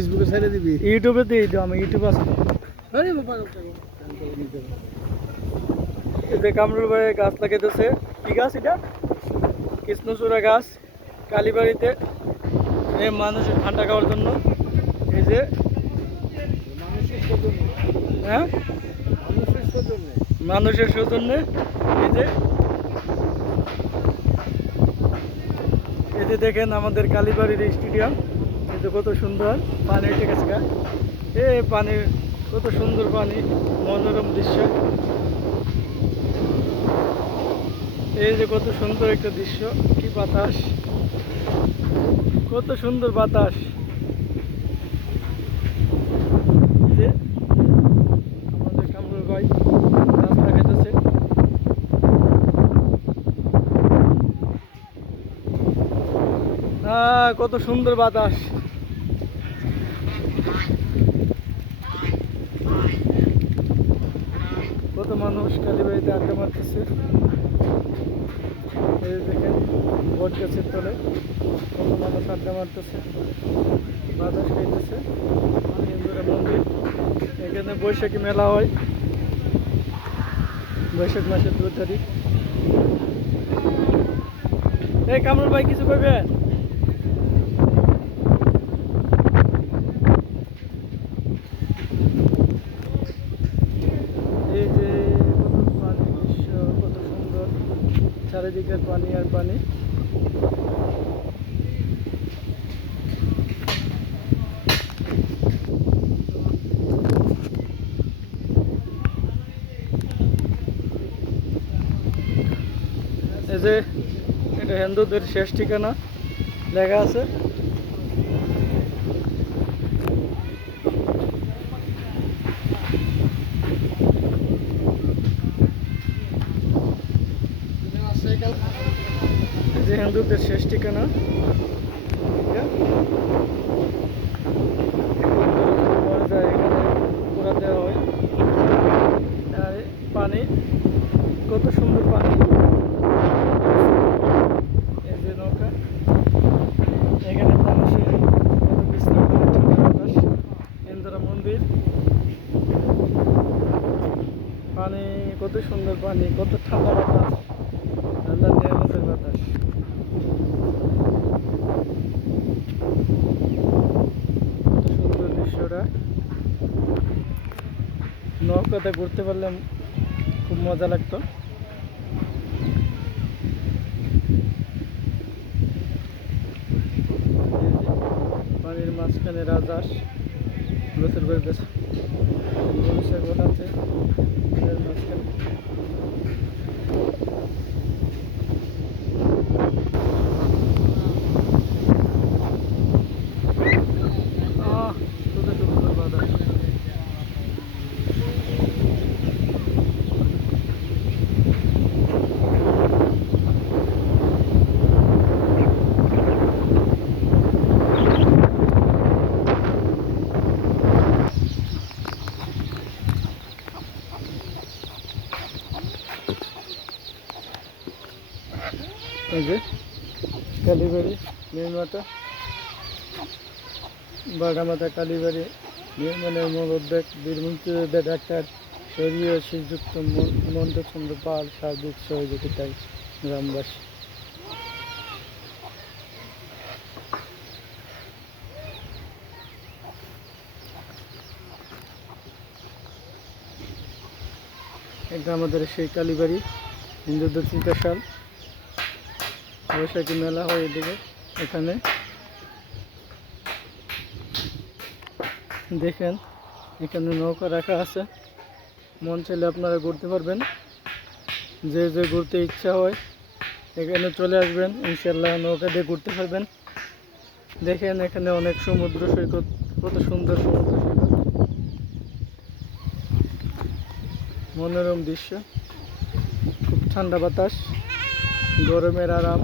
ফেসবুকে ছেড়ে দিবি? ইউটিউবে দিয়ে দিও, আমি ইউটিউবে আছে তো। আরে বাবা, এতে কামরুল ভাই গাছ লাগাইতেছে। কি গাছ এটা? কৃষ্ণচূড়া গাছ। কালীবাড়িতে মানুষের ঠান্ডা খাওয়ার জন্য। এই যে হ্যাঁ, মানুষের সৌজন্যে এই যে দেখেন আমাদের কালীবাড়ির স্টেডিয়াম। এই যে কত সুন্দর পানি উঠে গেছে। পানির কত সুন্দর পানি, মনোরম দৃশ্য। এই যে কত সুন্দর একটা দৃশ্য, কি বাতাস, কত সুন্দর বাতাস। যে আমাদের কামরুল ভাই রাস্তা খাইতেছে। কত সুন্দর বাতাস। কত মানুষ কালীবাড়িতে আড্ডা মারতেছে। এই দেখেন বট গাছের তলে কত মানুষ আড্ডা মারতেছে, বাতাস খাইতেছে। হিন্দুরা মন্দির, এখানে বৈশাখী মেলা হয় বৈশাখ মাসের 2 তারিখ। এই কামরুল ভাই কিছু কইবেন? এই যে কত পানি দৃশ্য, কত সুন্দর, চারিদিকের পানি আর পানি। এই যে এটা হিন্দুদের শেষ ঠিকানা লেখা আছে। এই যে হিন্দুদের শেষ ঠিকানা। এখানে দেওয়া হয়। আর পানি, কত সুন্দর পানি। এই যে নৌকা, এখানে মানুষের কত বিশ্রাম করে, ঠান্ডা বাতাস। ইন্দিরা মন্দির, পানি, কত সুন্দর পানি, কত ঠান্ডা বাতাস, আল্লাহর নিয়ামতের বাতাস। কত সুন্দর দৃশ্যটা। নৌকাতে ঘুরতে পারলে খুব মজা লাগতো। পানির মাঝখানে রাজহাঁস গোসল করতেছে, মনুষ্যের ঘর আছে এর মাঝখানে। কত সুন্দর বাতাস। এই যে কালীবাড়ি নির্মাতা, বাগামাতা কালীবাড়ি নির্মাণের মূল উদ্যোগ বীর মুক্তিযোদ্ধা ডাক্তার শরীয় শ্রীযুক্ত মন্টুচন্দ্র পাল সার্বিক সহযোগিতায় গ্রামবাসী। এটা আমাদের সেই কালীবাড়ি, হিন্দুদের চিন্তাশাল। বৈশাখী মেলা হয় এদিকে। এখানে দেখেন, এখানে নৌকা রাখা আছে, মন চাইলে আপনারা ঘুরতে পারবেন। যে যে ঘুরতে ইচ্ছা হয় এখানে চলে আসবেন, ইনশাল্লাহ নৌকা দিয়ে ঘুরতে পারবেন। দেখেন এখানে অনেক সমুদ্র সৈকত, কত সুন্দর সমুদ্র সৈকত, মনোরম দৃশ্য, খুব ঠান্ডা বাতাস, গরমের আরাম।